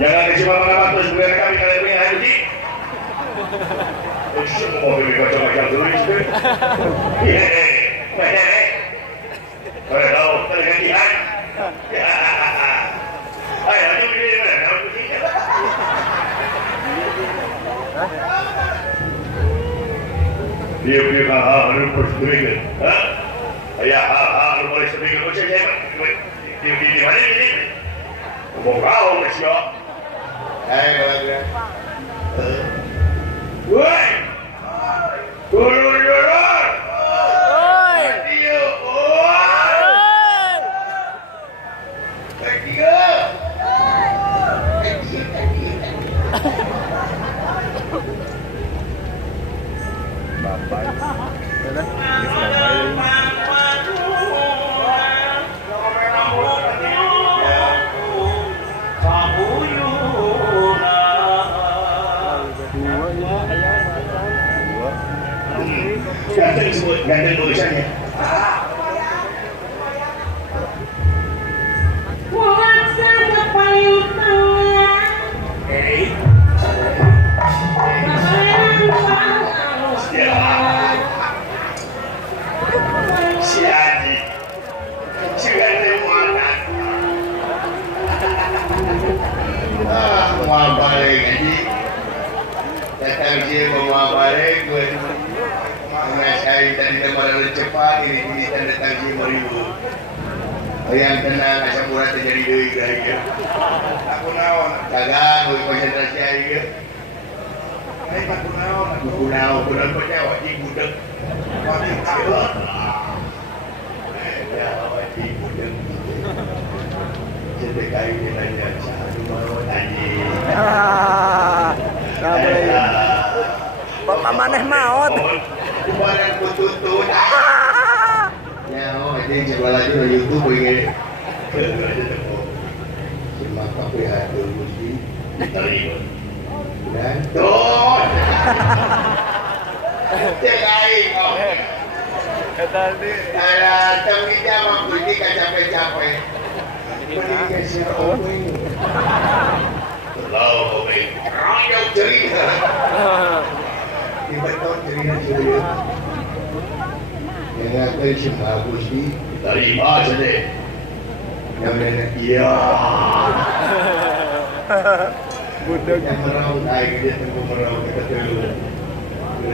Jangan kecewa mengapa terus berikan kami kalian punya haji. Semua kami macam-macam tulis tu. Kalau tahu tergantian. Ayo, haji beri mana? Dia punya harus berseberangan. Ayah harus boleh seberangan macam mana? Dia di mana ini? Bongkau Malaysia. Ayo, woi, turun. Dia, Bapak. Ganteng tulisannya. Si Haji, si ganteng muakan. Mau balik Haji. Datang dia mau balik gue. Saya tadi tempat cepat ini tanda tangki meribu. Yang tenang asam urat terjadi deui gaya. Aku naon? Dagang we konsentrasi aja. Ai pak kunaon percaya di budek. Wajib kilo. Ya wajib budek. Sedekah ini nanya satu mau tadi. Bapak maneh maot. Barang kututut. Ya, ini coba lagi di YouTube ini. Semaka pihak mesti diterima. Dan tuh. Celain kok. Tadi. Ada tapi jawab pergi kan capek-capek. Pergi ke Sirawi. Lalu kopi. Rakyat cerita. Dibeton cerita sudah. Yang akan semua Gusti terima saja. Yang mana iya. Budak yang meraup air dia tunggu meraup kita dulu.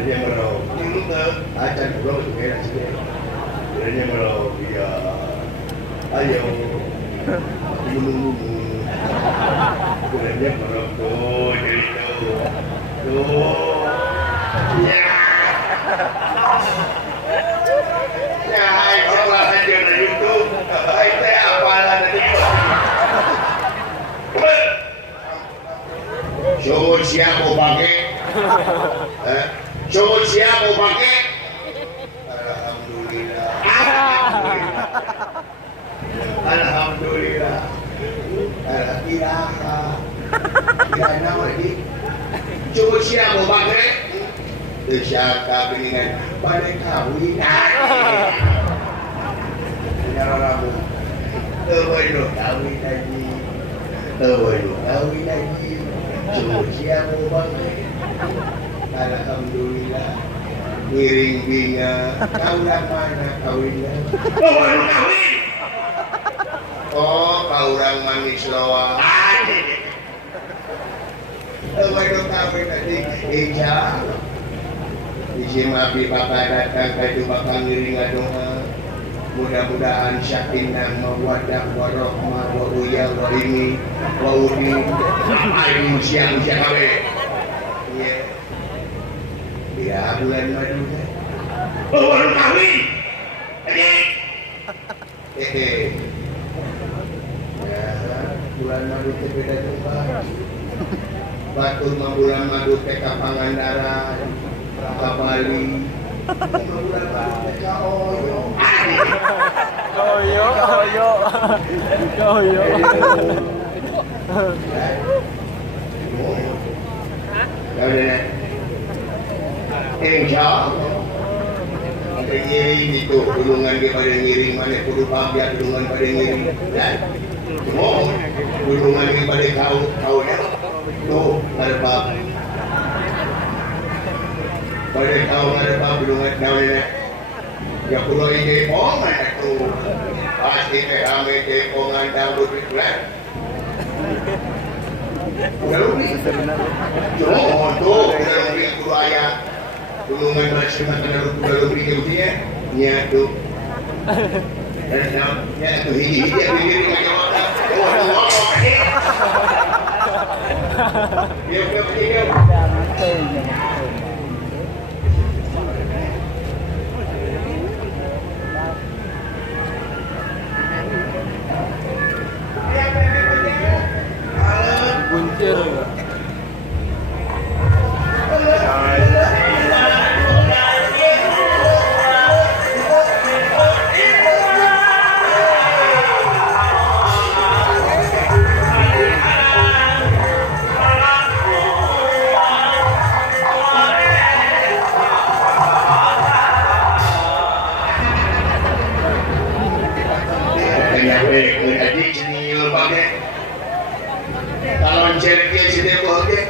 Dia meraup. Dulu tak acan pulau sungai saja. Dia meraup dia. Ayo. Nunggu. Dia meraup tuh jadi tuh. Ya. Ya, coba saja di YouTube. Saya apalah tadi. Coba siapa mau pakai? Coba siapa mau pakai? Alhamdulillah. Alhamdulillah. Alhamdulillah. Tidak nama lagi. Coba siapa mau pakai? Siapa dengan pada kawinan? Ramu, terbaru kawin lagi, cuma siapa bang? Alhamdulillah, miring binga, kaulah mana kawinnya? Terbaru kawin. Oh, kaulang manis loa. Terbaru kawin tadi, Eja. Isi mapi bakal datang kaju bakal ngiring doa. Mudah-mudahan syakinah mawaddah warahmah wa uyah wa ini wa udi air siang kawe. Iya. Ya bulan madu. Baru kawin. Ya bulan madu teh beda tempat. Batur mah bulan madu teh ka Pangandaran, ka Bali. Koyo, koyo. Koyo. Insya ada ngiring itu gulungan dia pada ngiring mana kudu pambiak gulungan pada ngiring semua gulungan dia pada kau ya tuh ada bab pada kau ada bab gulungan kau ya ya kudu ini pongan itu pasti kami di pongan dangdut itu lah udah lebih semua tuh udah lebih kudu ayah gulungan maksimal kena lalu beri dia nya tu nya tu hiji pikir dengan orang dia dia Buncir. Talon cerita sini boleh.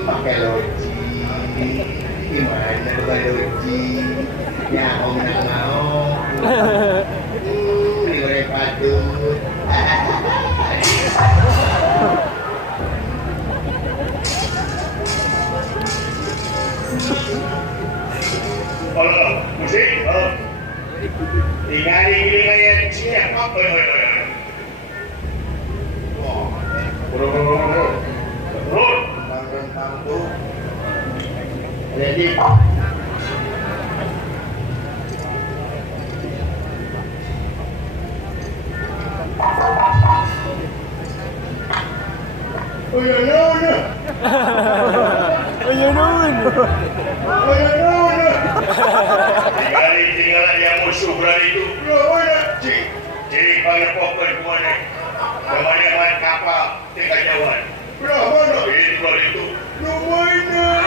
Pakai loji, gimana bukan loji? Ya om nak mau, boleh patut. Kalau musik, tinggal di wilayah siap apa? Ready? Oh ya no. Oh ya nun. Oh ya no. Tinggal yang musuh berani itu. Oh ya. Cik banyak pokok kemana? Kemana kapal tinggal jawan. Berapa nak? Itu. Lumayan.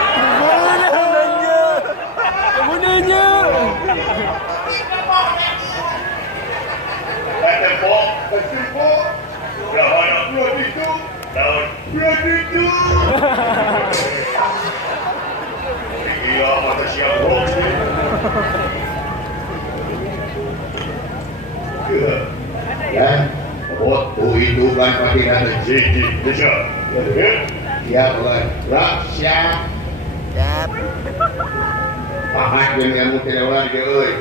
Kemudiannya. Ketempok. Berapa nak? Itu. Daun. Itu. Iya, mata siap bos. Ya, waktu itu kan pasti ada jijik, bisa. Ya, boleh. Siap. Siap. Pahat yang kamu tidak orang dia, oi.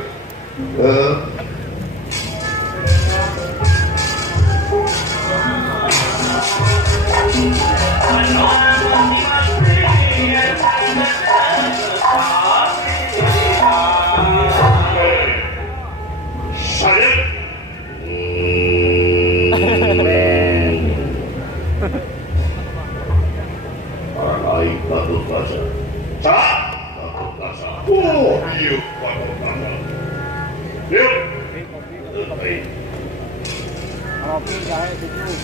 Saya. Orang lain bagus bahasa. Tak. Oh, iya, bagus bahasa. Yuk. Kopi saya tujuh.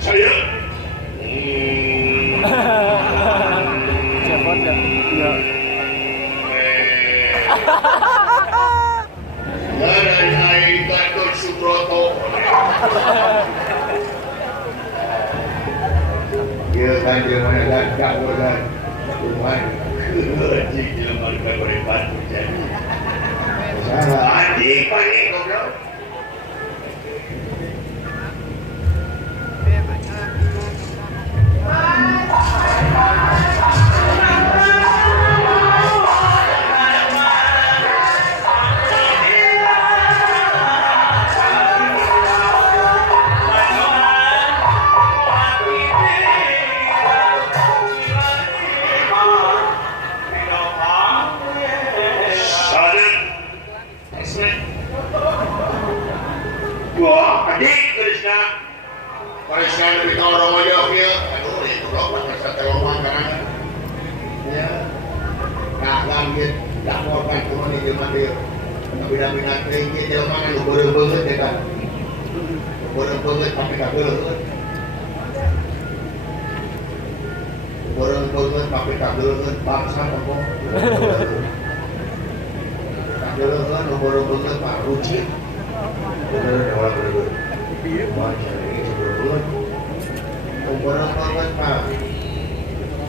Saya. Siapa enggak? Ya. Dadan Gatot Subroto. Iya kan dia mana gagak kan. Cuman anjing dia malu boleh bantu jadi. Salah anjing panik goblok. Parisnya lebih tahu orang aja ya. Aduh, itu loh pasal terowongan karena ya nggak ngambil nggak mau kan cuma nih dia mati. Tapi dah minat tinggi dia mana lu boleh banget ya kan. Boleh banget tapi tak boleh. Boleh banget tapi tak boleh bangsa apa? Tak boleh kan boleh banget pak ruci. Boleh orang boleh. Macam ini sebelum umurnya banget pak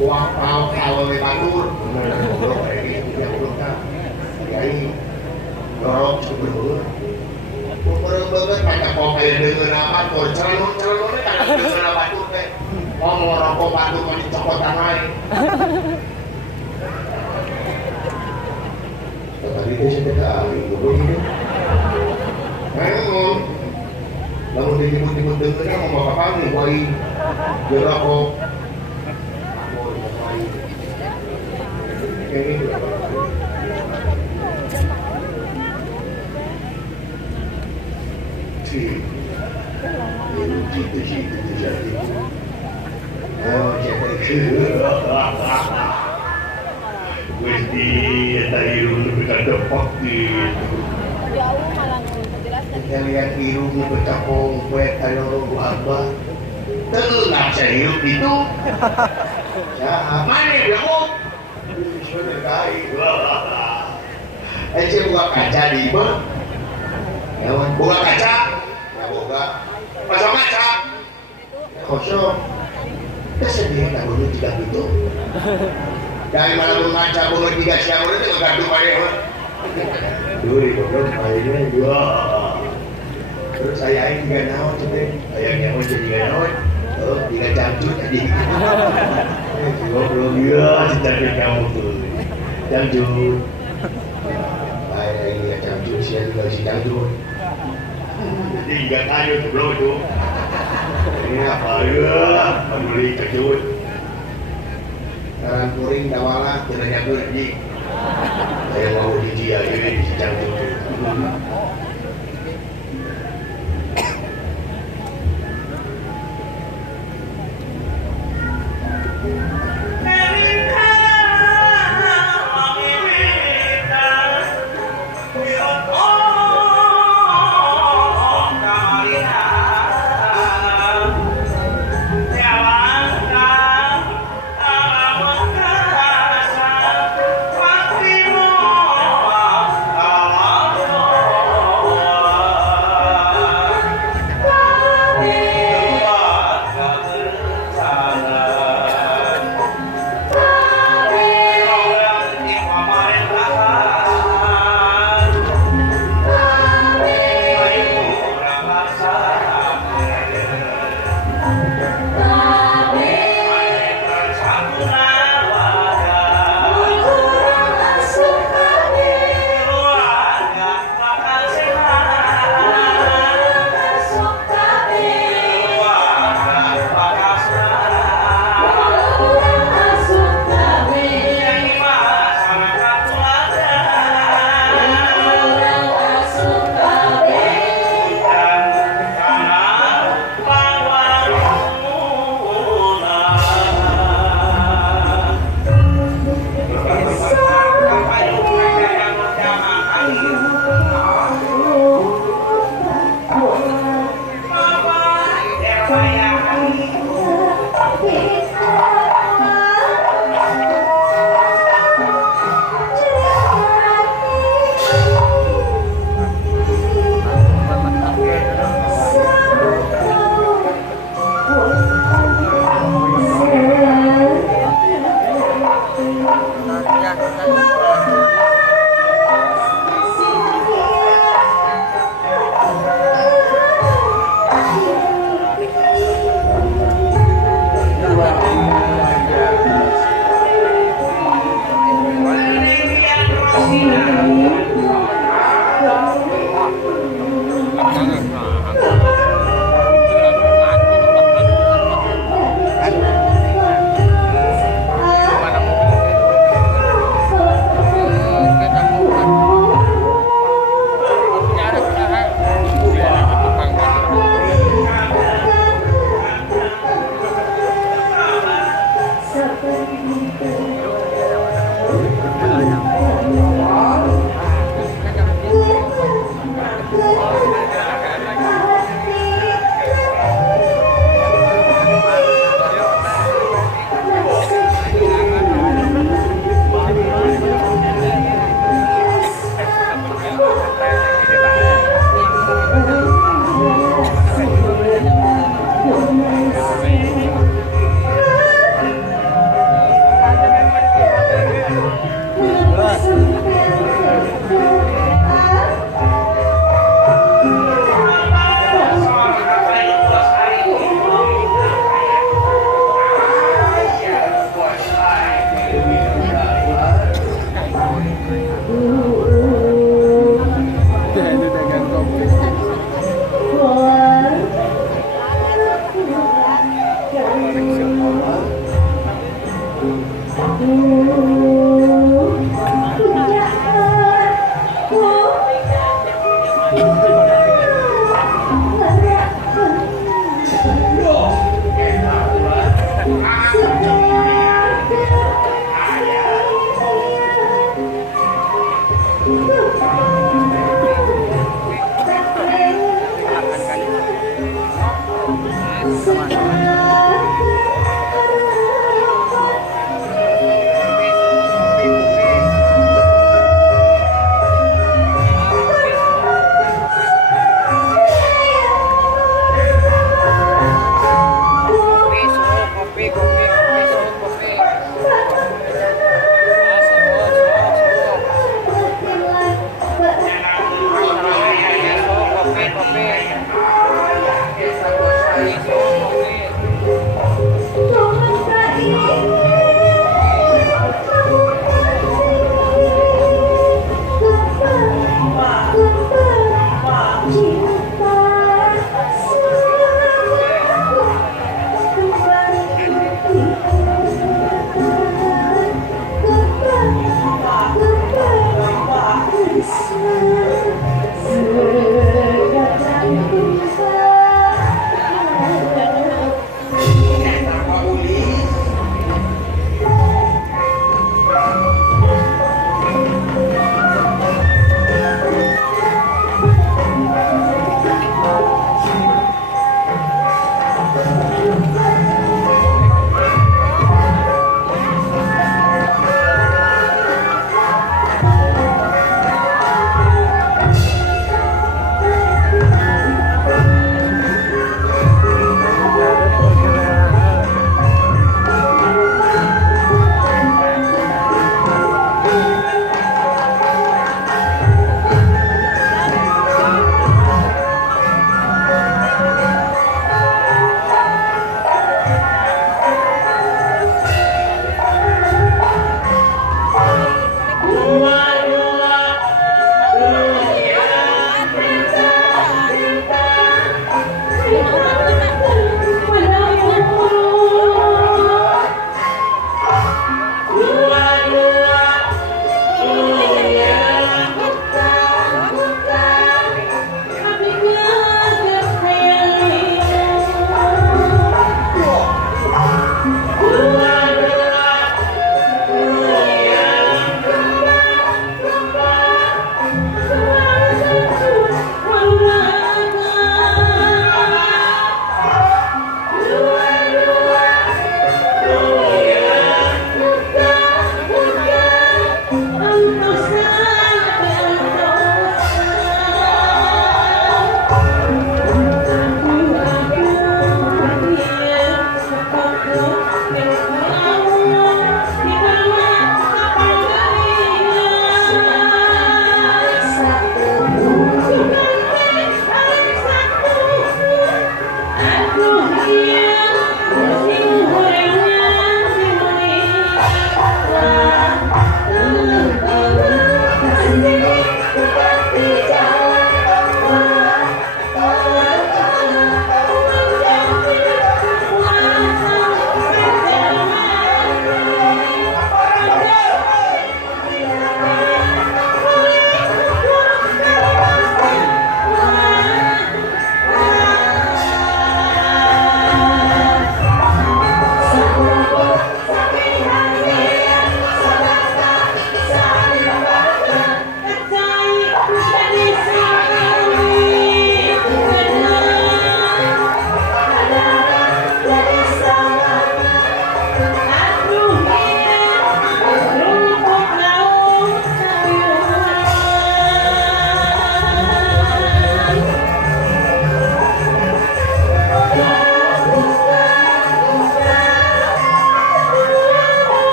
uang kalau lebatur ngobrol kayak gitu dia belum kan kiai dorong sebelum umurnya banget pada kok kayak dengan apa tuh celana kan dengan batur teh mau ngerokok batur mau dicopotan lain tadi dia sudah ahli begini lalu dijemput dengernya mau apa nih wai gerak kok ini gitu jadi jadi Gusti tadi untuk berdepak gitu kita lihat hidungnya bercakong kue tayo abah tenang saya hidup itu ya mana dia kok sudah kaya aja buka kaca di bawah buka kaca ya buka pasang kaca kosong tersedih tak dulu juga gitu dari mana pun kaca boleh 3 siang udah tengah gaduh pada dulu goblok mainnya juga terus saya ini gak naon coba ayamnya mau jadi gak naon oh tidak jangcut jadi goblok ya cita-cita kamu tuh jangcut saya ini gak jangcut saya juga si jangcut jadi gak kayu goblok itu ini apa ya beli jangcut sekarang kuring dawala kiranya gue lagi saya mau dia ini si jangcut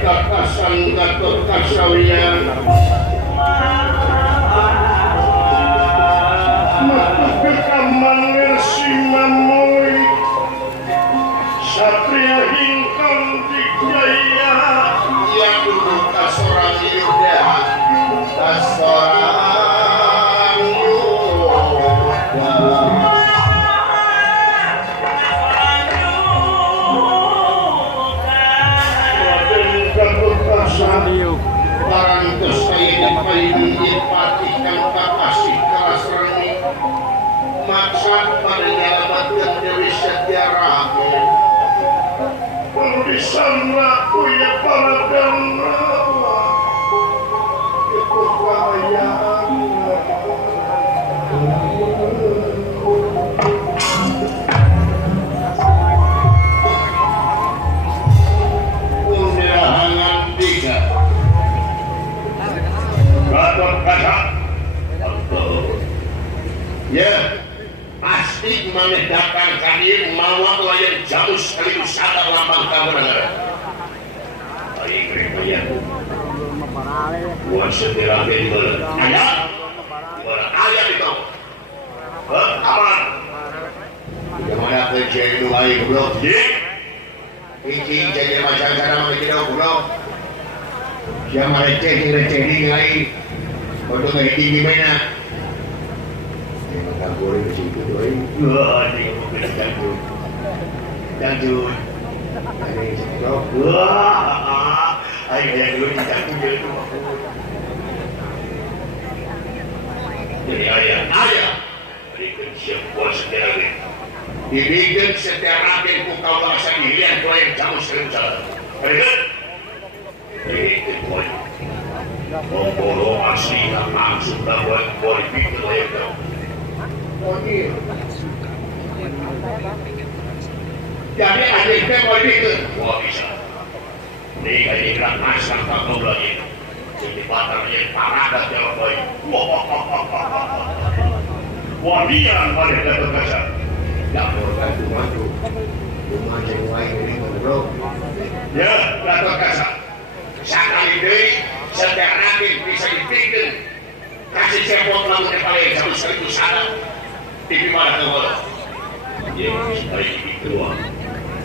kakasan Gatot Kasawian matuk kekamangir si mamoy satria hingkang dikjaya yang dulu kasorang yuda kasorang yuda Parantos kaya paling patikan kakasih keras rani maksud menyelamatkan dari sejarah penulisan laku ya para danawa itu kayaan ya pasti menegakkan kami mawa layar jauh sekaligus sadar lambang kemenangan baik rupanya buat setelah di mana ayat itu aman gimana kerja itu baik belum ini jadi macam cara menjadi belum siapa receh lain untuk menjadi gimana goreng di situ doang. Wah, ini bukan janggut. Ini ceklok. Wah, ayo yang dulu dijanggut jadi tu. Jadi ayah, berikan siap buat setiap hari. Diberikan setiap hari kau bahasa dirian kau yang jamu sering jalan. Berikan kau. Memborong asli tak maksud tak buat boleh bikin layak kau. Jadi adiknya mau itu, wah bisa. Ini kayak gerak masak tak tahu lagi. Jadi batalnya parah dan jauh baik. Wah dia pada Datuk Kasar. Dapur kan rumah tu, rumah jenguai ini bro. Ya Datuk Kasar. Sekali ini setiap nanti bisa dipikir. Kasih cepot lalu paling jauh sekali sana. Di mana kau? Dia sekali di keluar.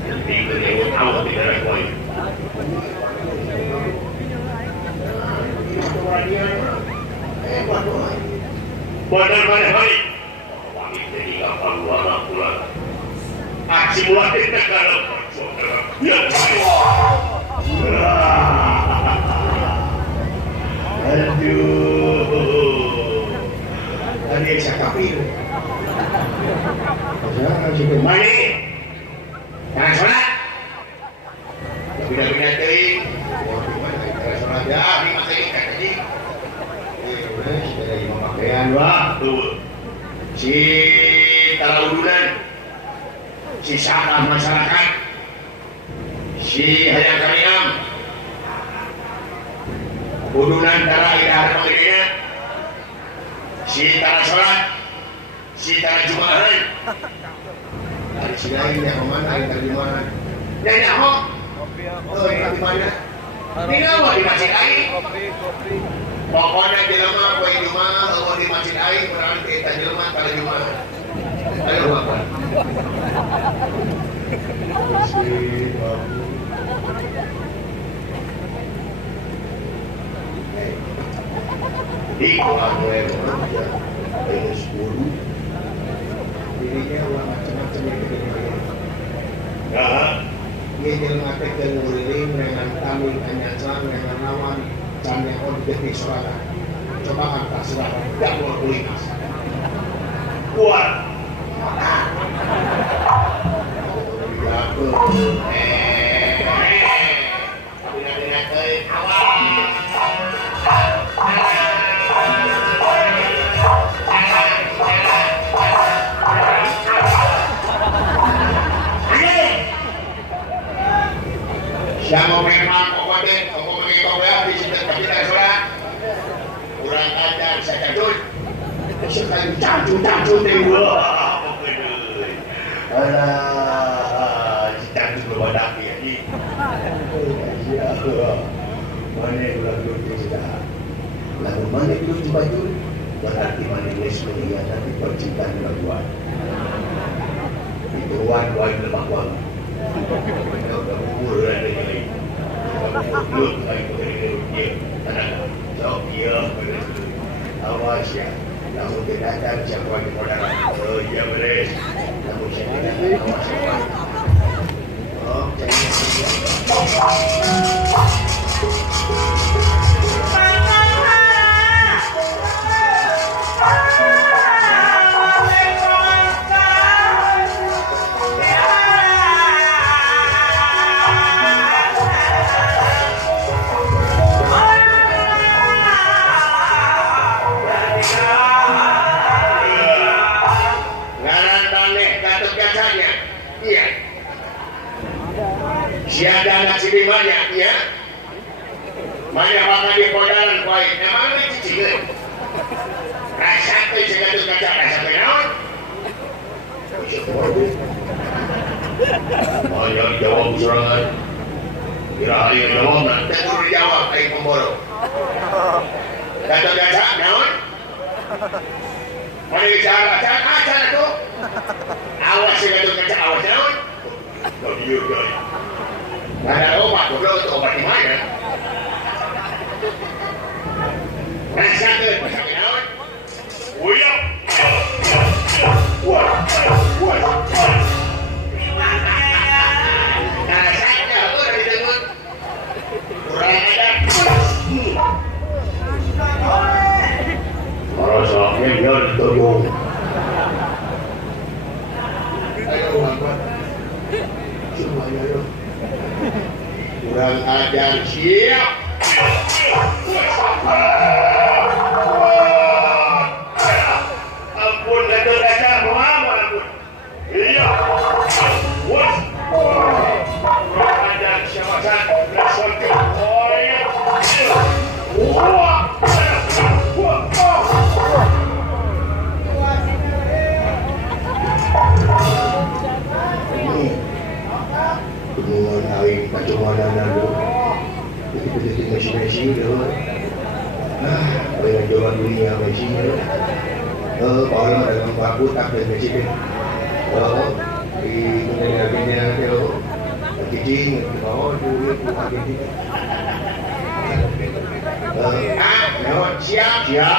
Nanti kau tahu di daerah kau. Benar-benar hari. Wangi jadi kapal luar pulang. Aksi mulai tegak. Ya. Aduh. Tadi yang saya kapir. Mari, jangan sholat. Tidak kering. Jangan sholat ya, di masa ini kan tadi. Sudah lima pakaian waktu. Si Talaludunan, si Sarah masyarakat, si Hayang Kaminam, Bodoran darah idah pengertiannya, si Tara sholat. Si Tara Jumahan dari si lain yang mana dari mana yang nyamuk oh ini di mana ini apa di masjid air pokoknya jelema kue Jumahan kalau di masjid air berarti kita jelema kalau Jumahan ayo bapak si babu di kolam gue bekerja ini 10 dirinya uang macam-macam yang begini. Dia jelma tekel nguriling dengan kami anyacang dengan lawan dan yang on detik sorangan. Coba angkat sorangan, tidak boleh kulimas. Kuat. Siapa memang pokoknya di sini kita sholat kurang ajar saya cadut sekali cadut dewa alah si cadut berbadak ini Mana ulang lucu sudah. Lalu mana lucu baju? Berarti mana les media tapi percintaan ulang buat. Itu wan lebak wan. Kau dah kubur ada lagi. Kau lagi dia. Anak jauh dia. Awas ya. Namun tidak ada siapa di Bodoran. Oh iya beres. Namun saya tidak awas ya. Oh jadi. Siada anak sini banyak, ya. Banyak makan di Bodoran Wayang. Namanya itu cicil. Rasa tu segatus kaca rasa kenaon. Oh yang jawab serangan. Kira hari yang jawab nanti suruh jawab kayak pemboro. Kata kaca naon. Mana bicara kaca tu. Awas segatus kaca awas naon. Kau diur kau. Ada obat, goblok itu obat di mana? Rasa ke, rasa ke naon? Uyap! Wah! Rasanya apa dari teman? Kurang ada. Rasanya dia ditolong. Ayo, Bapak. Semuanya, ayo. Kurang ajar siap. Ampun gajah mau ampun. Iya. Kurang ajar siapa saja. Respon ke orang. Kemudian air kacau mana dulu, jadi mesin dulu. Kalau yang jual dunia mesin dulu, kalau ada baku tak ada mesin. Di dunia dulu, kecil, oh dulu bukan kecil. Siap.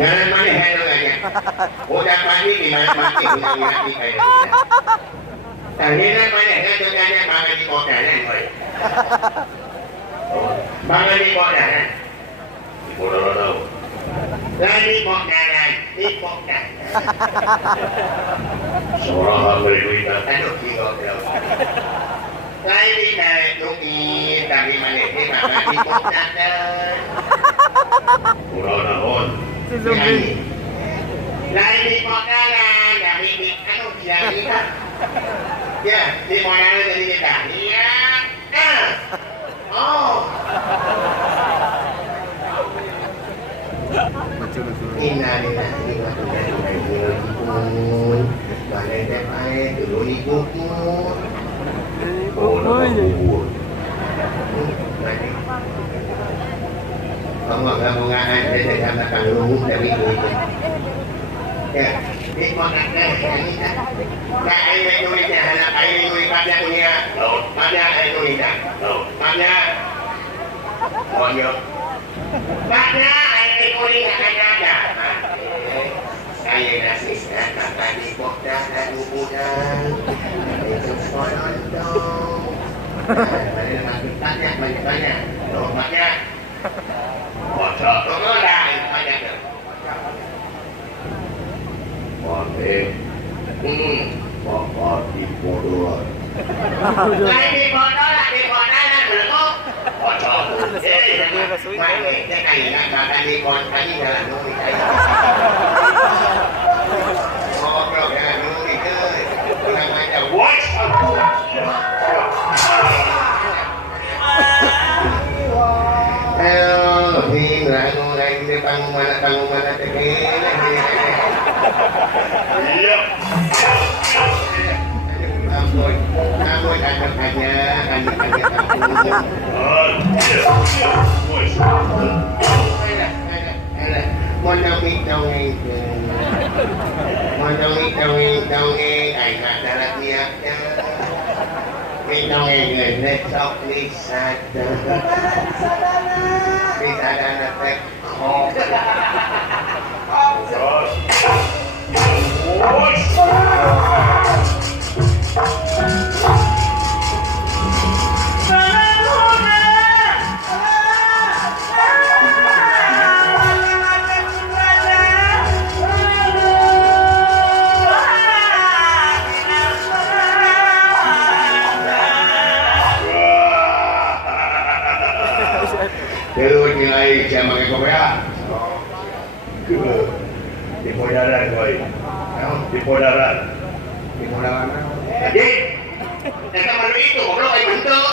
Jangan mana handle aja. Udah pagi di mana mati udah mati kayak gitu. Tanginan mana handle aja makan di kodanan boy. Makan di kodanan. Di kodanan tahu. Lagi kodanan, di kodanan. Seorang hamba ibu aduh kilo. Lagi tarik dukit, tapi mana makan di kodanan. Kodanan on. Itu zombie. Lain di modalan, dari di anu jadi kan? Ya, di modalan jadi kita. Iya. Oh. Innalillahi wa inna ilaihi raji'un. Balai depai turun di kubur. Ngomong-ngomongan ada sama kang dari itu. Ya, ini makan ini. Nah, ini duitnya, anak ini duit banyak punya. Banyak ini duitnya. Banyak. Banyak. Banyak ini duit ada. Saya nasi kata di Bodoran dan Bodoran. Itu konon dong. Banyak. Banyak. Bocor, dah banyak tu. Boleh. Bapak di Bodoran. Lain di Bodoran, belum. Bocor. Mana? Dia kaya nak di Bodoran ni jalan ni kaya. Ngobrol dengan ni ke? Orang macam what? Lain di panggung mana tegak. Iya. Ampun anak-anaknya, Mondong-dongeng, anak darat niatnya. Dongeng nesok nisada. Nisada teh kok. Terus nilai jam pakai korea. Di Bodoran boy. Di Bodoran. Jadi, kita malu itu, goblok ayo bentuk.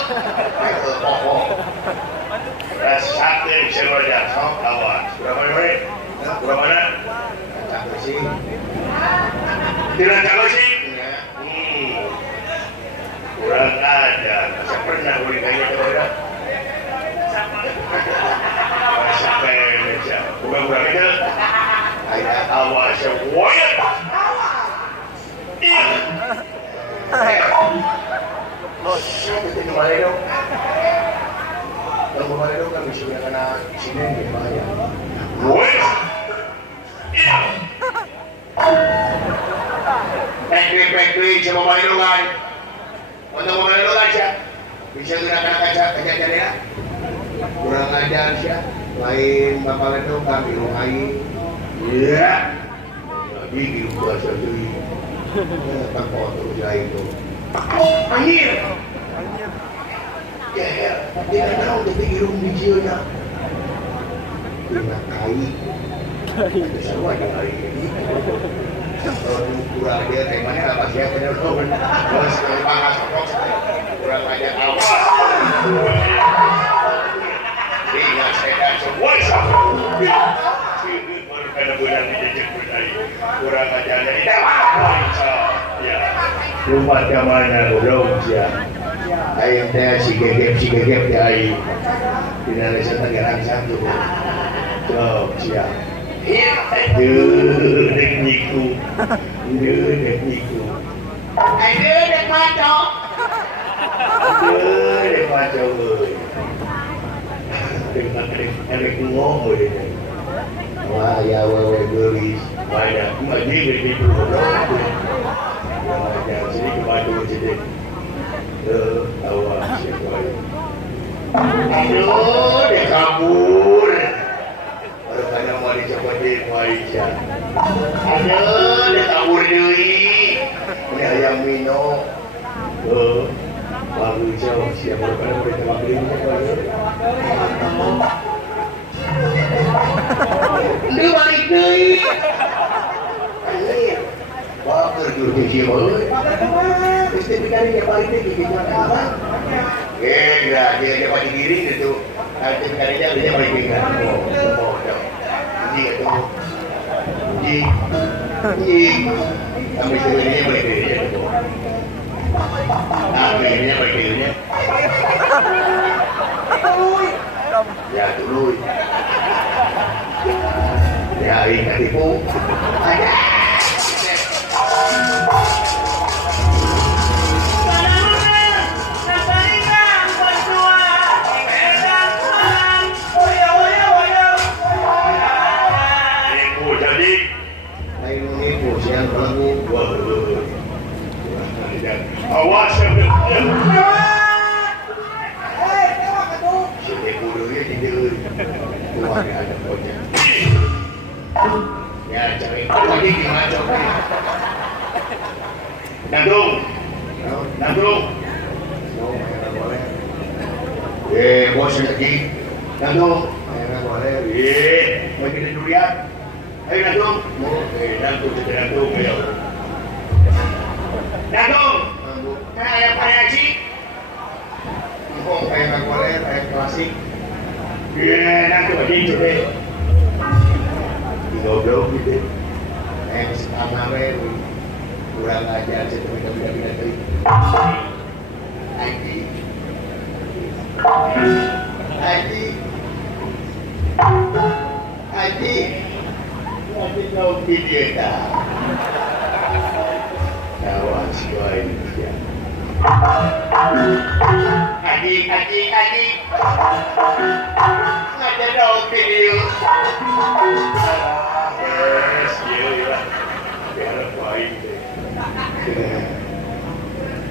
Satu semuanya, sok awas. Berapa menit? Berapa mana? Cakap sih. Tidak cakap sih. Kurang ada. Saya pernah boleh tanya kepada. Sampai macam bukan itu ada awal semuanya itu kembali dong kembali dong kan bisa kena sini gitu bahaya back coba balik dong kan untuk balik dong aja bisa gunakan kaca ya kurang ajar sih lain bapak ledong kami rumai iya lagi di rumah sendiri tak kotor jahit itu anjir ya dia tahu tapi irung bijinya kena kai ada semua yang hari ini kalau kurang dia temanya apa sih yang benar tuh terus panas kurang ajar awas ingat saya semua baru kena bulan dijemput lagi kurang ajar jadi ya rumah zamannya belum siap ayam teh si gegep ya ayam tidak ada setegaran satu siap dek niku dek maco Ada ngomong ini. Wah ya wewe gelis. Banyak mandi di pulau. Banyak sini kemadu jadi. Awas siapa. Aduh, dia kabur. Baru kana mau dicopotin Aisyah. Aduh, dia kabur deui. Ini ayam mino. Lalu siapa baru kana mau ditembak dia. Dia balik deui. Baker dulu kecil boleh. Mesti pikirnya balik deui gitu apa? Enggak, dia dapat giring itu. Nanti pikirnya dia balik deui. Oh, ini itu. Ini sampai sebenarnya balik deui. Akhirnya balik deui. Ya dulu. Ya ini tipu. Ada. Awas ya. Sini kudunya tidur. Tuhan ada pokoknya. Ya cari lagi gimana coba. Nandung. Nandung. Bos lagi. Nandung. Boleh. Bagi dulu ya. Ayo Nandung. Nandung kita nandung ya. Nandung. Kayak Pak Haji. Kok kayak boleh kayak klasik. Nandung aja coba. Goblok gitu. Yang setengah kurang ajar setelah kita tadi. Haji. Nanti kau video tak. Awas kau ini. Haji. Ada dong video.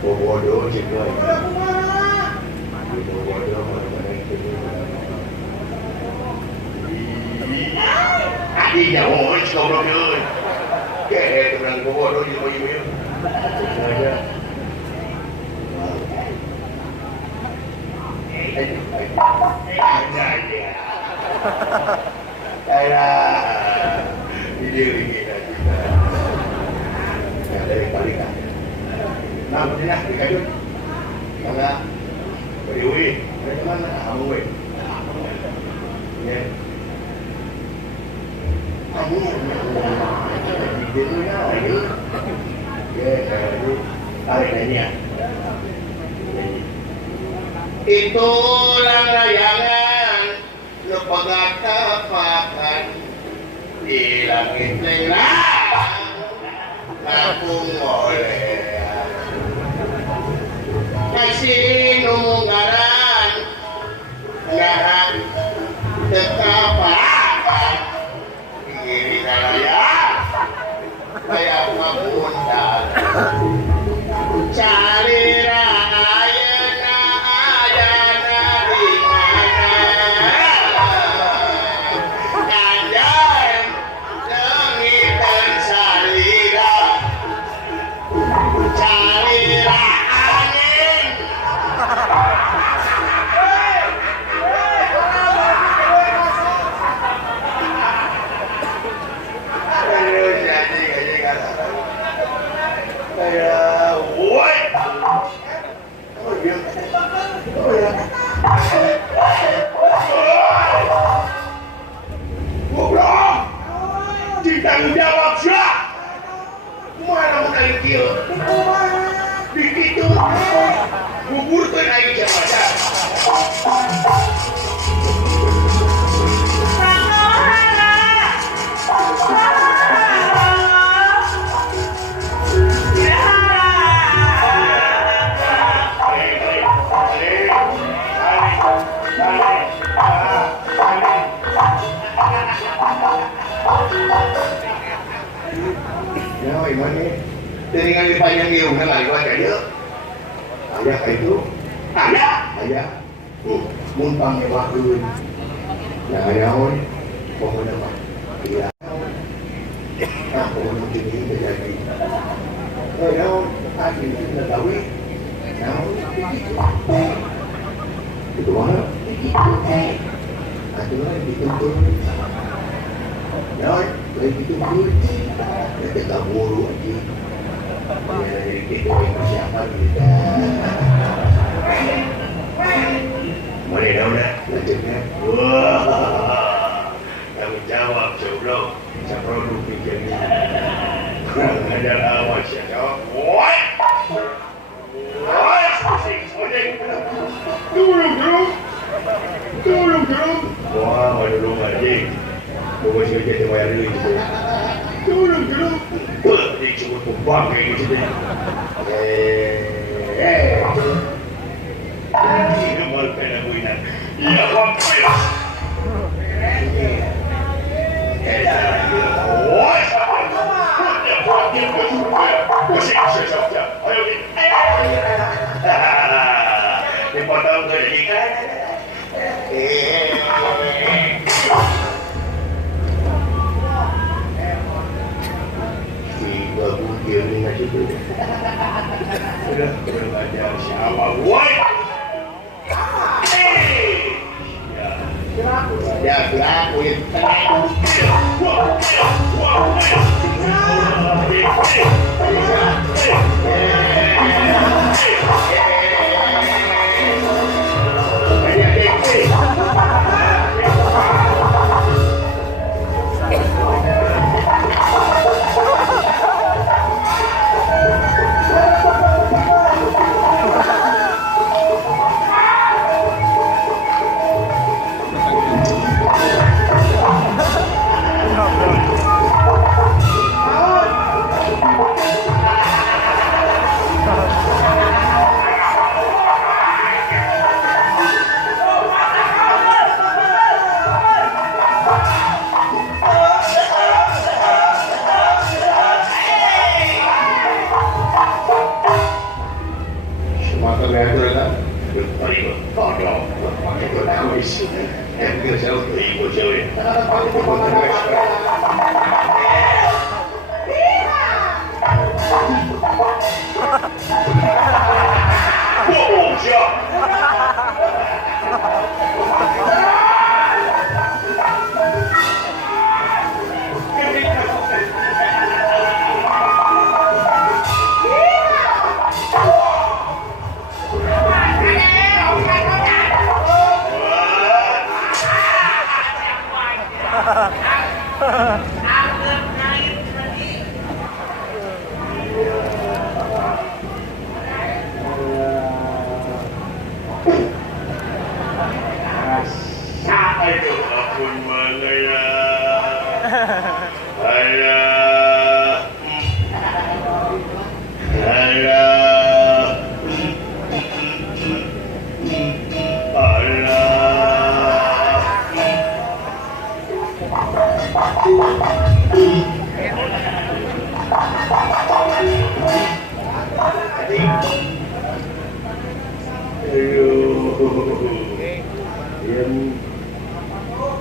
Bodoh juga. Bodoh mana itu. Adi jauh, goblok dulu. Kayak orang bodoh juga ibu. Saja. Ide kita. Dari balikan. Nah, benar dikajut. Mana? Beriwi. Dari mana? Kamu we. Ya. Kamu. Itu ya. Ya, itu tarik ini ya. Itulah layangan lu pegat-pegakan di langit nerang. Kampung oleh kasih numunggaran ngahan tekapan diri kalaya kayak mengundang carira ayeuna ayana di mana kandan lengitan salira carira angin Tanggung jawab siap. mana mau kali kieu di kitu gugurkeun aing jabatan ya gimana dengan dipanjang di rumah nggak ada dia ada kayak itu ada muntang nyewakeun nah ada on pokoknya mah iya nah pokoknya ini terjadi ada on tadi kita tahu nah itu mana Aduh lah dituntun. Nah, lagi dituntun. Kita kaburu aja. Jadi kita yang persiapan kita. Mari dah udah, lanjutnya. Wah, kamu jawab sebelum saya produk pikir ni. Kurang ada awas ya jawab. What? What? Turun. Wah, mana dulu anjing. Bawa sikit dia bayar duit tu. Turun. Dia cuma tumpang kayak gitu. Ini mal pena buinan. Ya, apa ya? Dipotong ke ikan. Tiga butir ni nak cuba. Sudah belajar siapa buat? Ya, aku yang tenang.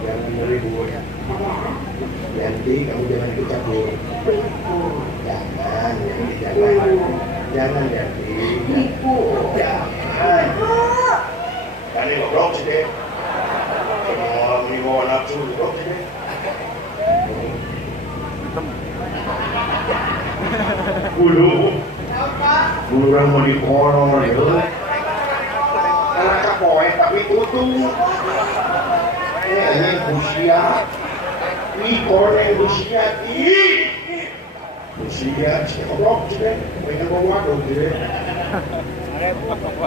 Jangan ribut. Nanti kamu jangan ikut campur. Jangan Yanti. Jangan. Kali ngobrol sih deh. Semua mau nafsu ngobrol sih deh. Bulan mau dikorong ya. Karena kapoe tapi tutup. Ini usia. Ini koreng usia usia ngobrol sih deh. Pengen mau waduh deh.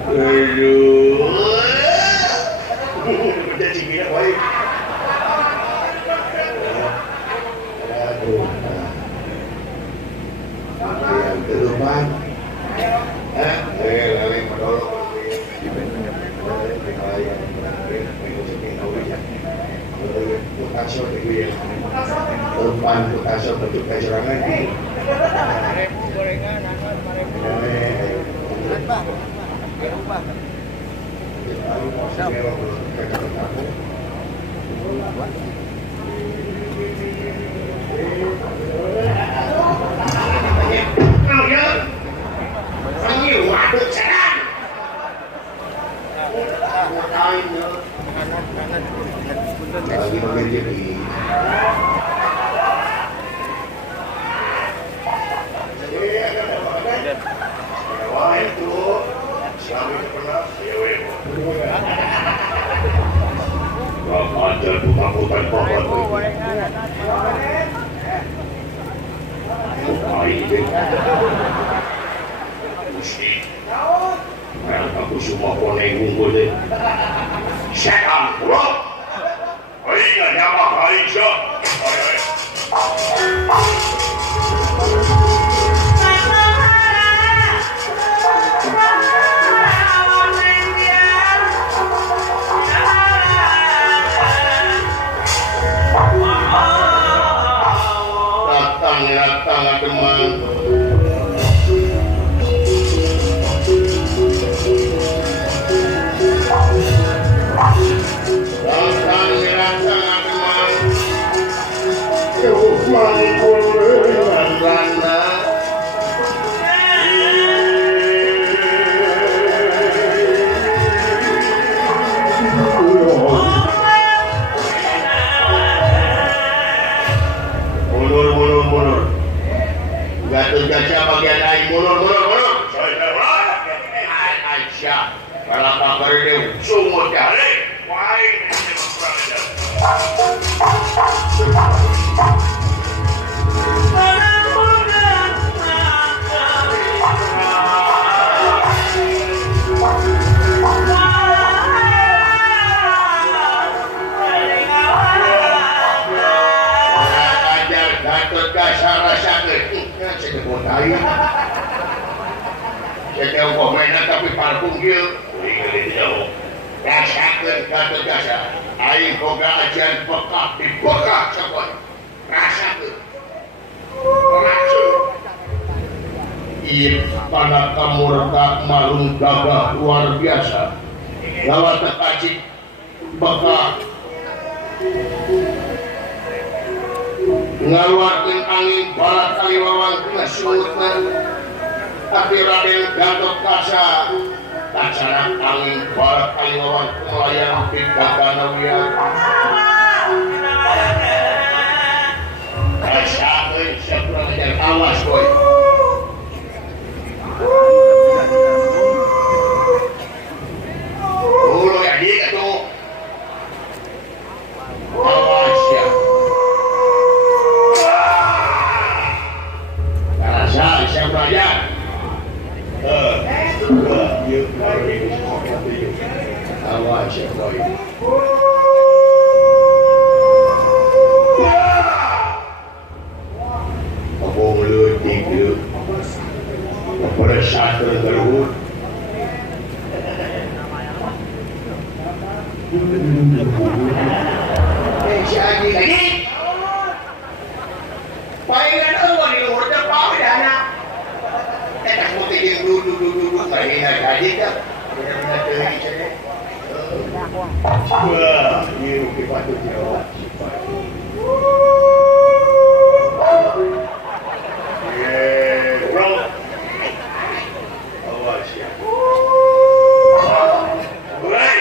Aduh. Udah cipika baik. Aduh. Yang kedepan, lain menolong. Putasio itu ya, umpan putasio bentuk kecurangan. Gorengan, gitu. Mesti. Aku semua koneng unggul deh. Setan, bro. Ayo nyama kali siap. Datang teman. Gatul-gatul bagian lain mundur. Aisyah, kalau kabar ini sungguh jari, wain ini berada. Saya mainan tapi parfum gil. Rasakan kata jasa. Aing boga ajian bekah di bekah sekon. Rasakan. Langsung. Iya, pada kamu retak marung gagah luar biasa. Gawat tekacik bekah. Ngaluarkan angin barat kali wawang kena surutna. Tapi Raden Gatot Kaca tacaran angin barat kali wawang melayang di Dadan Wayang. Rasakan siapa yang awas boy. Dulu ya dia tuh. Awas ya. Rasa siapa aja. Awas ya boy. Apa ngelutik lu? Pada saat tergerut. Si Adi lagi. Palingan awal di luar depan dana. Kita mau tinggal duduk mahina jadi dah. Benar-benar dari sini. Wah, ini mungkin patut jawab. Bro. Awas ya. Mulai.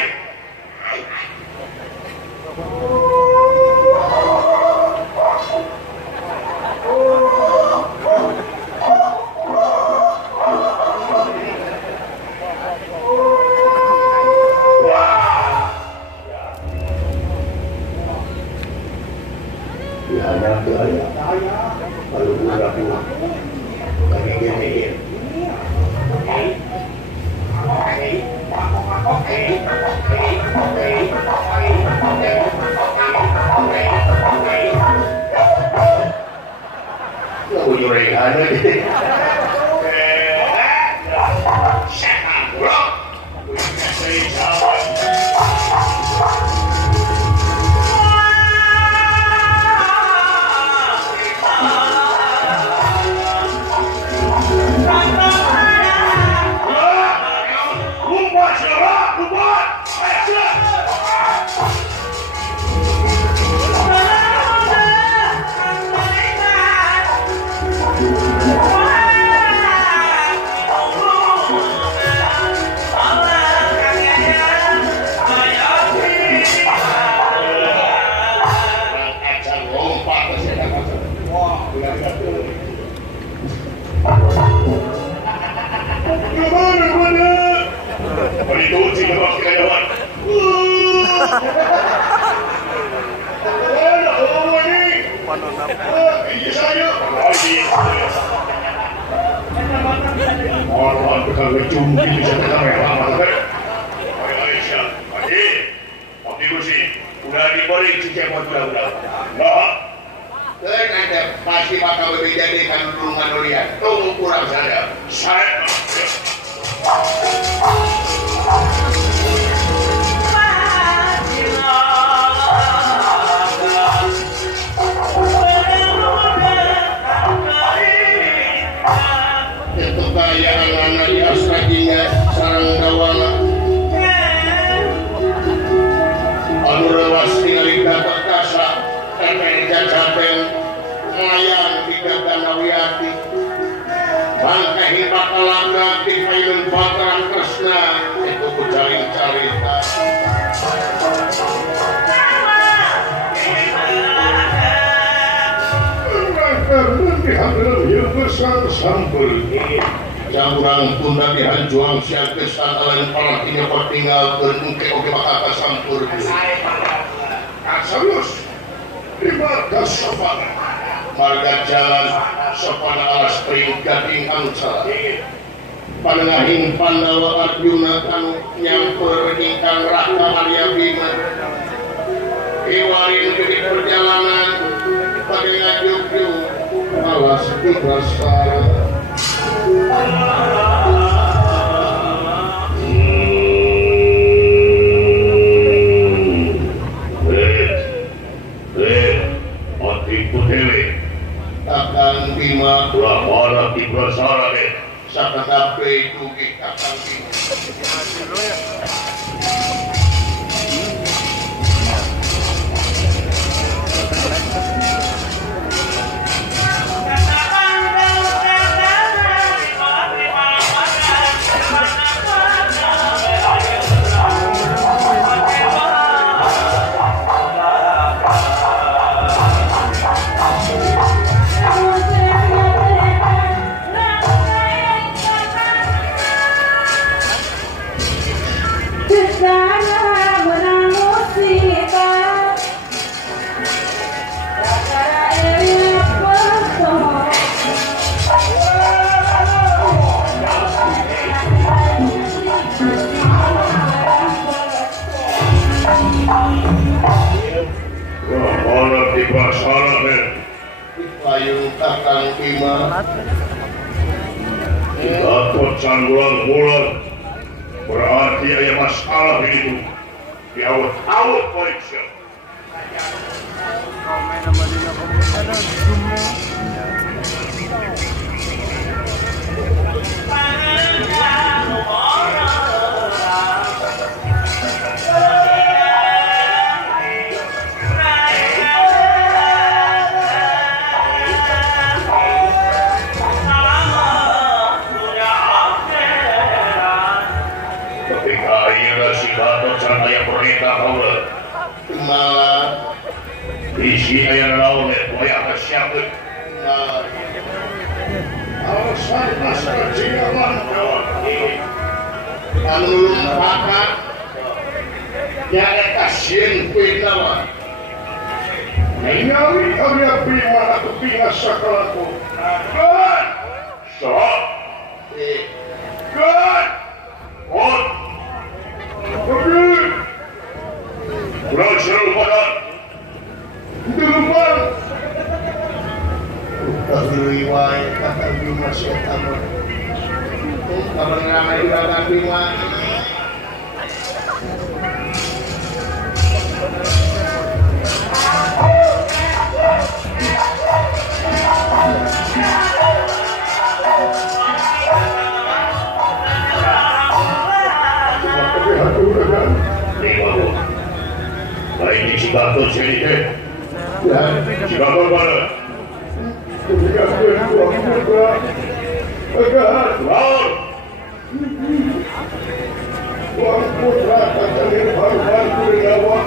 Kalau pura-pura mikir-mikir aku jurikan aja setan bro aku yang sering jawab. Itu sih memang kekayaan. Ini. Iya saya. bakal ngecumbi bisa kamera banget. Aisyah, Haji, Abdi Gusti, udah diberi cicak udah. Nah, Kalian ada pasti bakal dijadikan rumah durian. Tunggu kurang saja. saya Kebayaan anak di asrajinya sarang dawana. Anu rewas tinggali dapat kasa. Jajabeng melayang di Gaganawiyati. Bangkahi bakal langgang di Payun Bakaran Kresna. Itu kujaring carita. Jamurang tunda dihanjuang siang kesan alain palatinya pertinggal bermungke oke bakal kesampur. serius di marga sopan Marga jalan sopan alas pring gading anu salah. Panengahin Pandawa Arjuna anu nyamper ingkang Raka Maria Bima. Iwarin di perjalanan pada ngajuk-juk alas ikhlasar. Kakang Bima Orang di Brasara deh. sakatape itu Kakang Bima. Orang di Brasara deh. Payung Kakang Bima. Dapat canggulan bulan berarti ada masalah itu di awal periksa. Komen nama dia komentar zoomnya. Saya perintah Allah Malah isi ayah laut wayang siapa alasan asal cingaman anu pakat yang kasihan kuitawa menyawi karya prima atau pingas sakalaku God stop God on Pergi Kurang seru pada Itu lumpang riway Kakang Bima siapa kapan ramai di Kakang Bima Baik di Cibatul sini deh Cibatul mana? Cibatul Laut Tuan Putra Kakang Barbar Kuriawa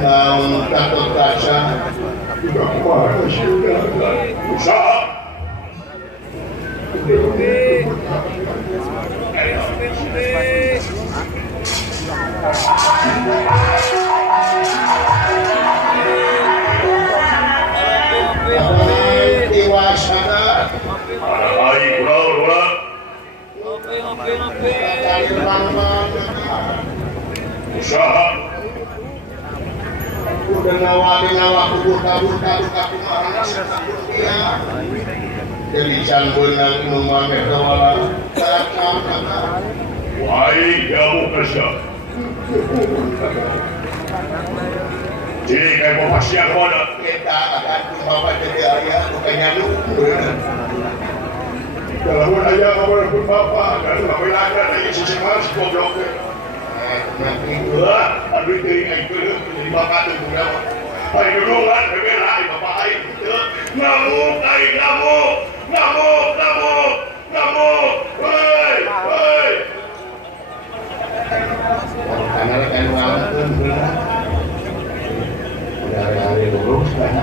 Naun Kakang Kaca Sudah kemana sudah usaha dengawa kubur-kabur kumaha jadi can beunang nu mameh wala sakana wai kamu kerja jadi kayak bapak siang kodok kita akan bapak jadi ayah bukan nyanu kalau aja kamu pun bapak dan kamu lagi lagi sisi mas goblok nanti wah aduh dari itu di bapak tuh udah ayo dulu kan bebela bapak ayo ngamuk woi karena kan ngalamin hari-hari lurus kan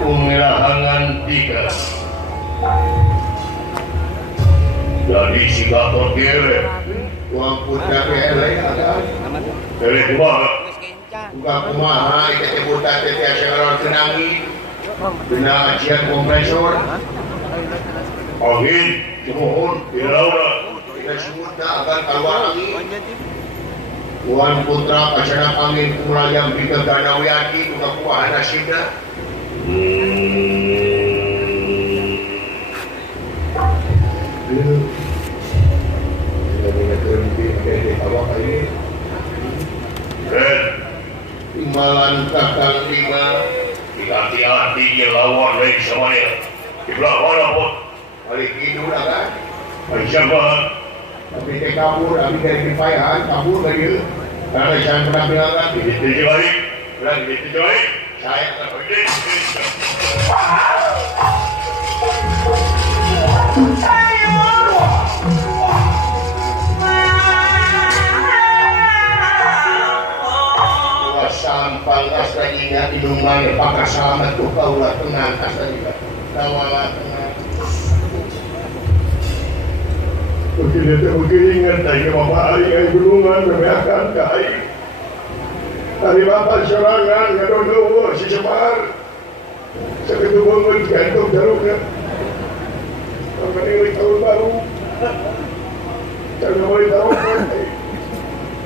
Pengirahangan 3 dari si Gatot Gere Uang putra PLA ada. dari kumaha Buka kumaha ikat putra tete asyara kenangi. Bina ajian kompresor. angin mohon di laura Kita sebutnya akan keluar angin. Uang putra asyara angin kumalayam bika ganawiyaki. Buka kumaha nasibna. Imbalan kakang 5 hati-hati lawan dari semuanya di belakang mana pun balik hidup lah kan. siapa Tapi dia kabur, tapi dari kepayahan kabur dari dia. Karena jangan pernah bilang kan. di balik Bilang di balik saya tak pergi. Sampang aslinya inuman pakar selamat tuh kaulah tenang aslinya kawalah tenang. Begini teh begini ingat dari bapak hari yang gulungan bermeakan kai. Dari bapak serangan ngadodo si Semar. Seketu bangun gantung jarumnya. Karena ini tahun baru. Jangan boleh tahu kan.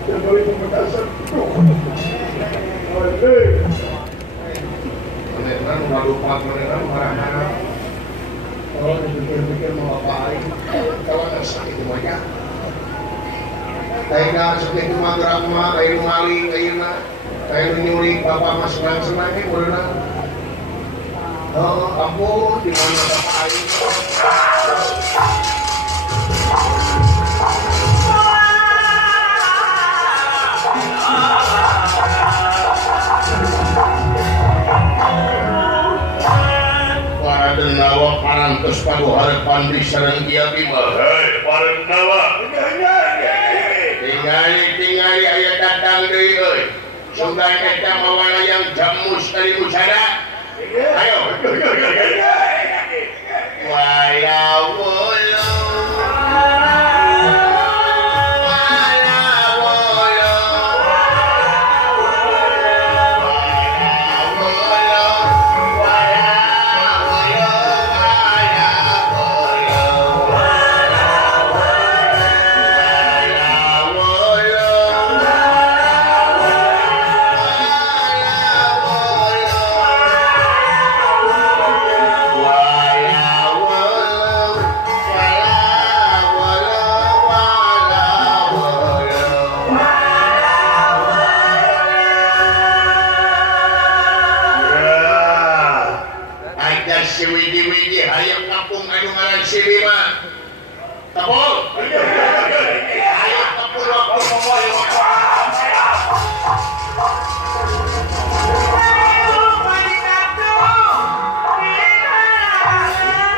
Jangan boleh pementasan. Meneran rumah lupa meneran marah-marah. Kalau dipikir-pikir mau ngapain? Kalau nggak sakit semuanya. Kayak seperti itu mah gerak mah kayak maling kayak mah kayak menyulik bapak mas senang-senangnya boleh. Oh ampun di mana bapak aing? Nawa parantos padu harapan di sarang dia bima. hei para nawa Tingali ayat datang deui euy. Sudah kita mawana yang jamus dari musada. Ayo. Waya wolo. si wiji-wiji hayang kampung anu ngaran si Bima. Tapol. Hayang kampung waktu memulai waktu.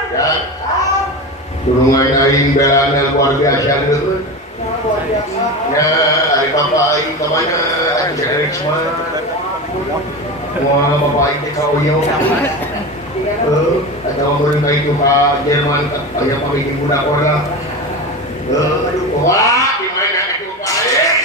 Ya. Turungan aing belana luar biasa dulu. Ya, hari bapak aing kemana? Jadi semua. Mau bapak aing ke Kauyo. Atau mereka itu ke Jerman, yang pemimpin budak orang. Aduh, wah, gimana itu Pak aing?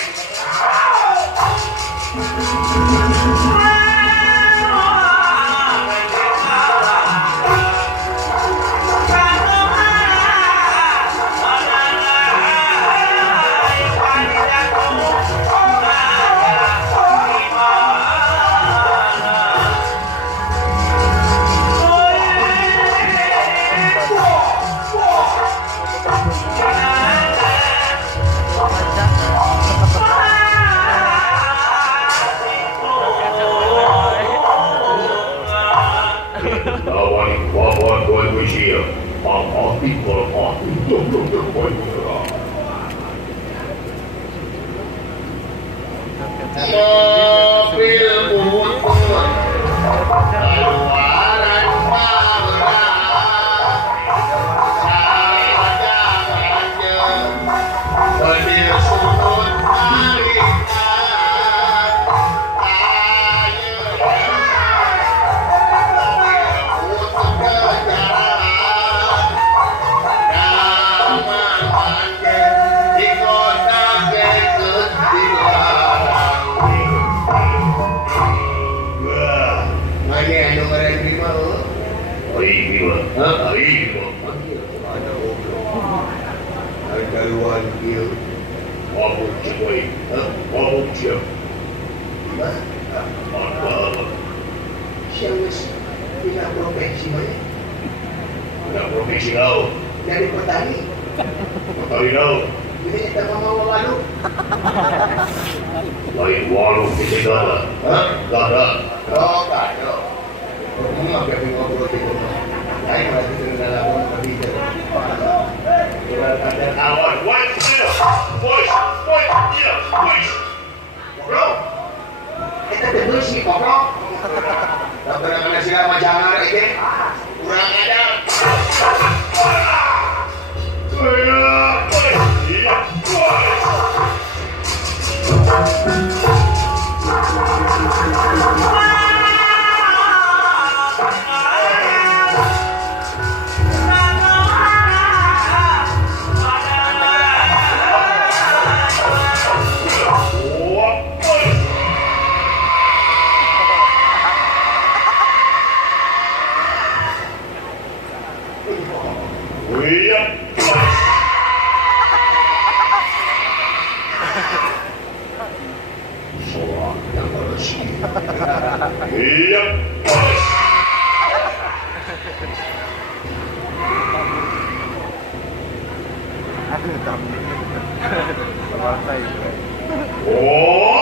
Mobil butut keluaran pameran saja bedir sudut tarikan ayo mobil butut kejaran damang anjir di kota Gekut di ada luar dia mabuk cuy mabuk dia apa siapa tidak profesi mana tidak profesi kau jadi petani kau ini kita mau walu lain walu kita gada oh gada kamu apa yang ngobrol di rumah lain lagi dengan dalam berbeda ada kawan voice iya voice bro kita terus nih bro tak pernah kena silam jangan ini kurang ada iya iya oh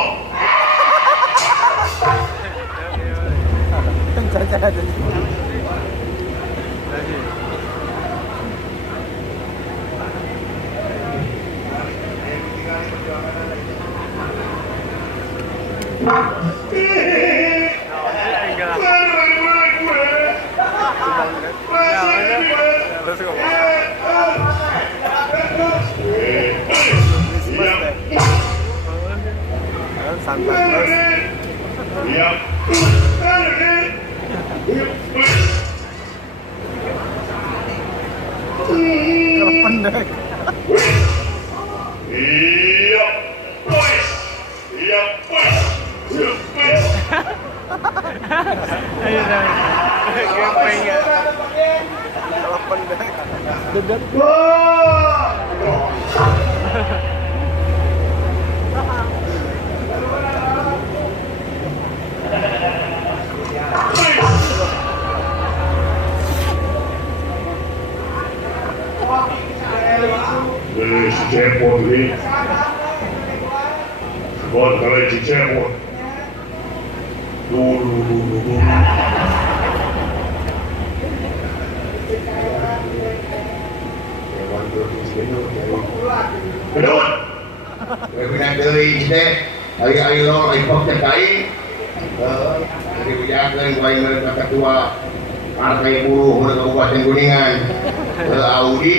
Cepot ini, buat kalian cepot. Dulu. itu gedut pindah deui teh ayo lo ayo pok terkait jadi ujakeun ku aing meureun ka ketua partai buruh di Kabupaten Kuningan Audi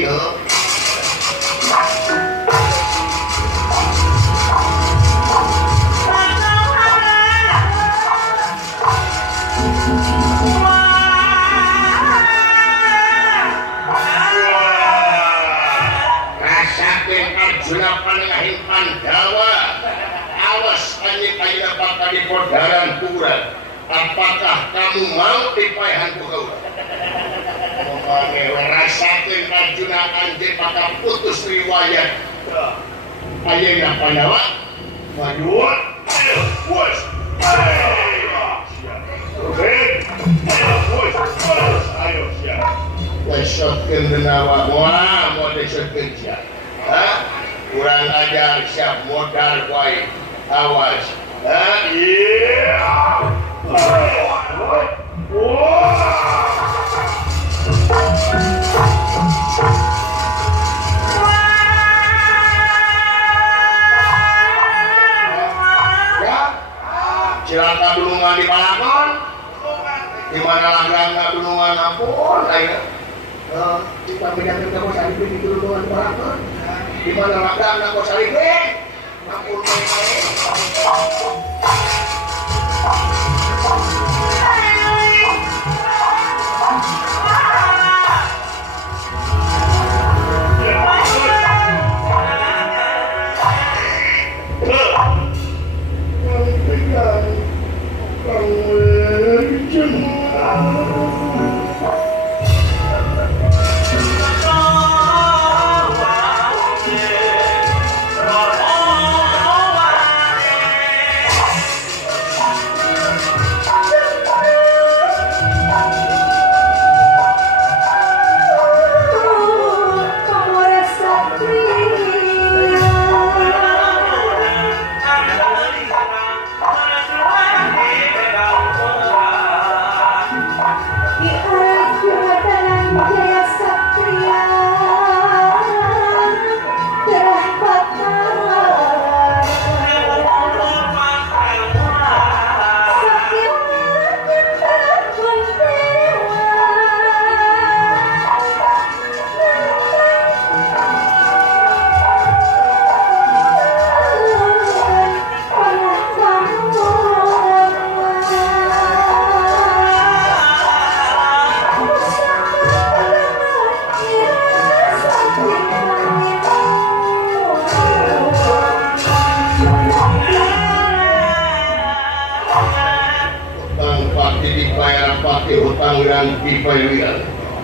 Pandawa awas anjing ayeuna bakal dipodaran kurang apakah kamu mau dipaehan ku kaula mangke rasakeun Arjuna anjeun bakal putus riwayat ayeuna Pandawa maju ayo bos ayo siap besokkeun denawa moal mau besokkeun siap kurang ajar siap modal wae awas iya cilaka dulungan di Palakon di mana lagrangna dulungan ampun ayo kita pindahin ke pos hari di dulungan di Palakon di mana lagrangna pos hari ampun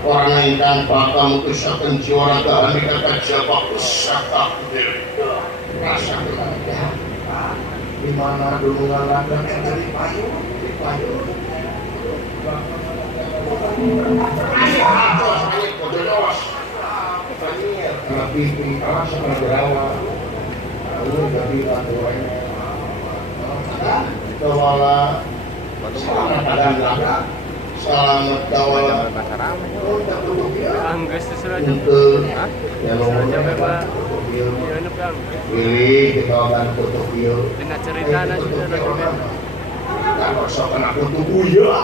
orang yang tanpa kamu kesakan juara kehani kata siapa pusaka dewi rasa kelada di mana dulungan langgam dari payung di payung ini atos ini kodonos banyak tapi rasa kena berawal lalu jadi lakuannya kewala selamat dalam selamat kawal Anggus itu sudah yang pilih kita akan foto video dengan cerita dan sudah kalau sok kena foto buya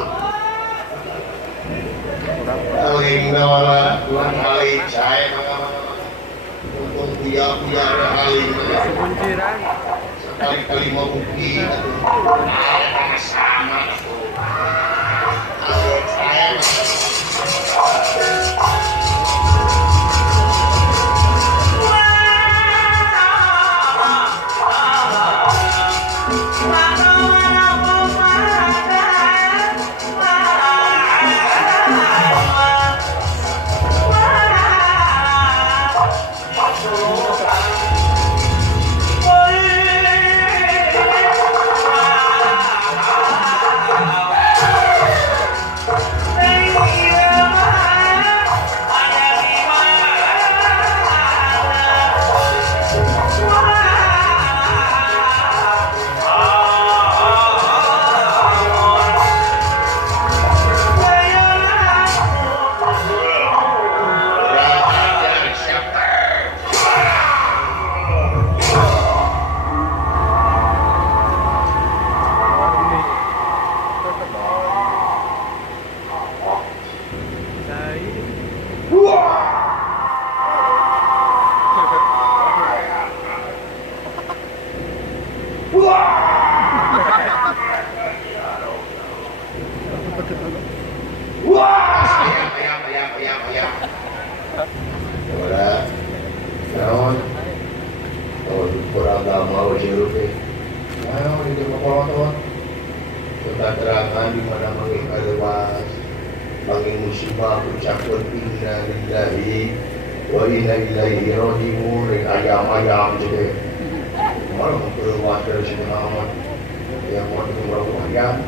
paling dawala tuan kali cai untuk buya kali sebuntiran sekali-kali mau bukti sama Wah, ayam. Ora naon oh kurang agama jeruk naon itu kepolotot kita terangkan di mana manging kalewas manging musibah ucapkeun inna lillahi wa inna ilaihi raji'un ayam jadi malah keluar dari situ naon yang mau ditunggu ayam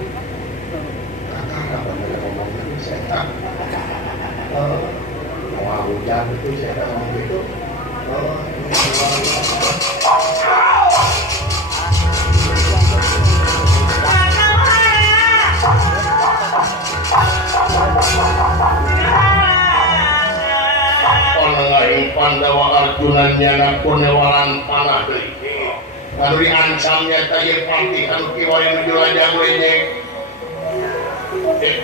kakak apa yang ngomong saya mau hujan itu saya ngomong gitu Panangahing Pandawa Arjuna nyana kunewalan panah deui anu diancamnya taya pati anu kiwari nuju raja lenyek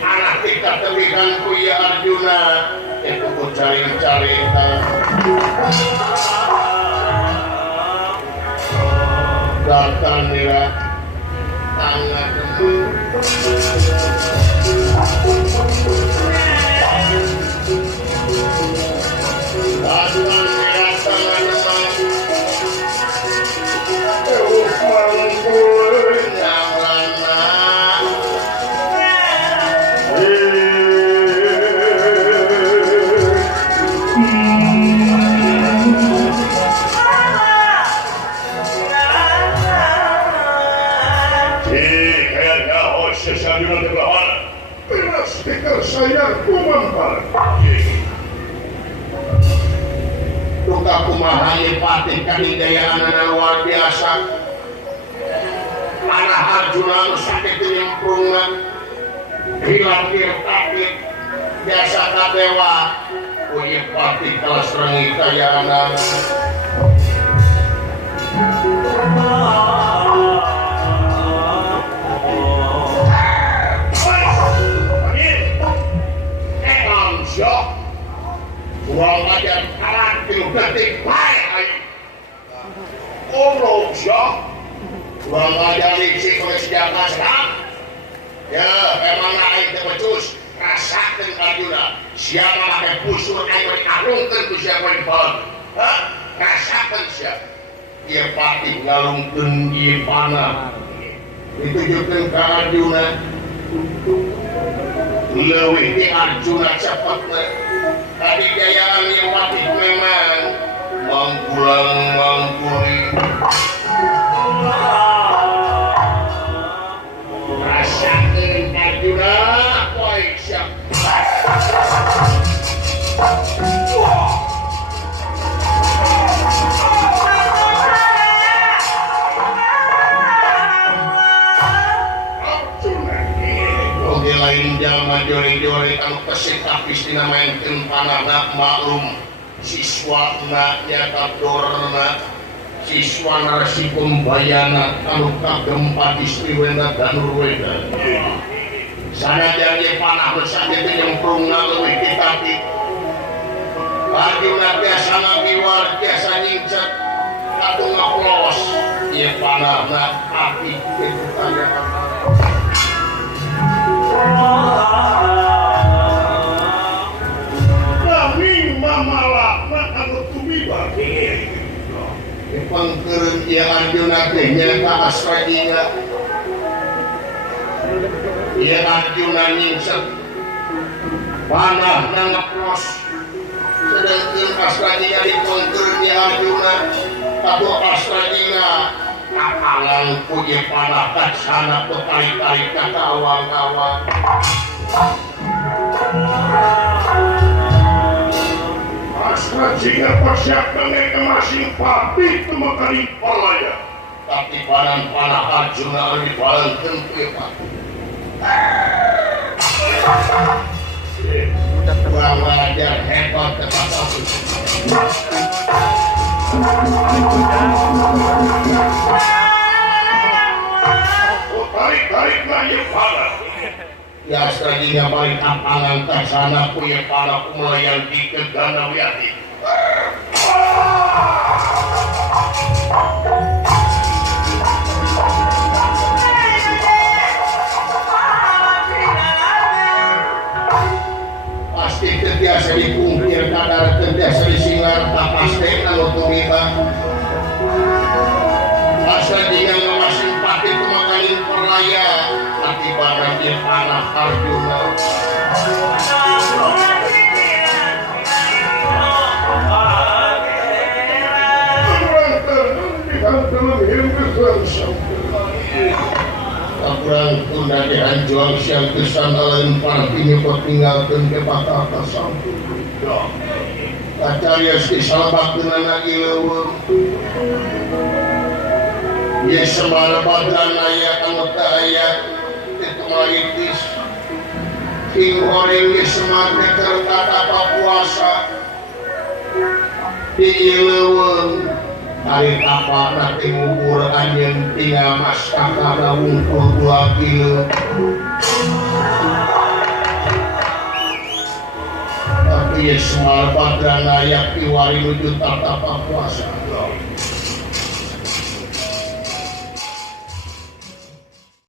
anak tika tebihan ku ya Arjuna itu ku carita datang nira tangga demi datang nira tangga demi yang lana saya kumampar duka kumaha ieu patih kahidayaan luar biasa panah Arjuna anu sakit nyemprungna hilang takit biasa kadewa ku ieu patih kelas rengi kayana kurang ajar kalah tilu detik baik orang syok kurang ajar licik oleh senjata serang ya memang lain tebecus rasakan Arjuna siapa pakai busur ayo dikarungkan ku siapa yang bahan rasakan siapa dia pati ngalungkan dia panah ditujukan ke Arjuna lewih di Arjuna cepatnya tapi gayaan yang wajib memang mangkulang-mangkuli rasakan Arjuna baik siap lain jalma jore-jore anu kesik tapis dinamainkeun panahna maklum siswana nyata dorna siswana resi pembayana anu kagempa istiwena danurweda sanajan ye panah besar itu nyemprungna leuwih ditati Arjuna biasa ngagiwar biasa nyingcet atuh ngaplos ye panahna api itu tanda kami mamalakna anu tumiba pangkeureun ieu Arjuna teh nyaeta asradina ieu Arjuna nyingset panahna ngaplos sedangkeun asradina dipangkeureun ieu Arjuna atuh asradina kakangan ku ieu panah kacsana petarik-tarik ka awang-awang asradina persiapkan masing papi temakari palaya tapi panan panah Arjuna anu dibalengkeun ku ieu kurang ajar hebat tepat aku tarik nanya pada ya selanjutnya balik kapangan tersana punya para kumelayan di Kedana Wiyati biasa dipungkir kadar biasa disingar tak pasti kalau tumiba asal dia ngawasin pakai pemakanin perlaya akibat dia panah Arjuna Aprang tunda dihanjuang siang kesan alain para penyebab tinggalkan ke patah sampai kacarias disalbak dengan lagi leweng ya semara badran ayah anggota ayah itu malitis king orang ya semate kerkata apa puasa di leweng tarik apa nanti ngubur anjing tinggal mas kakak wungkul 2 kilo tapi ya semar badran ayak diwari wujud tata puasa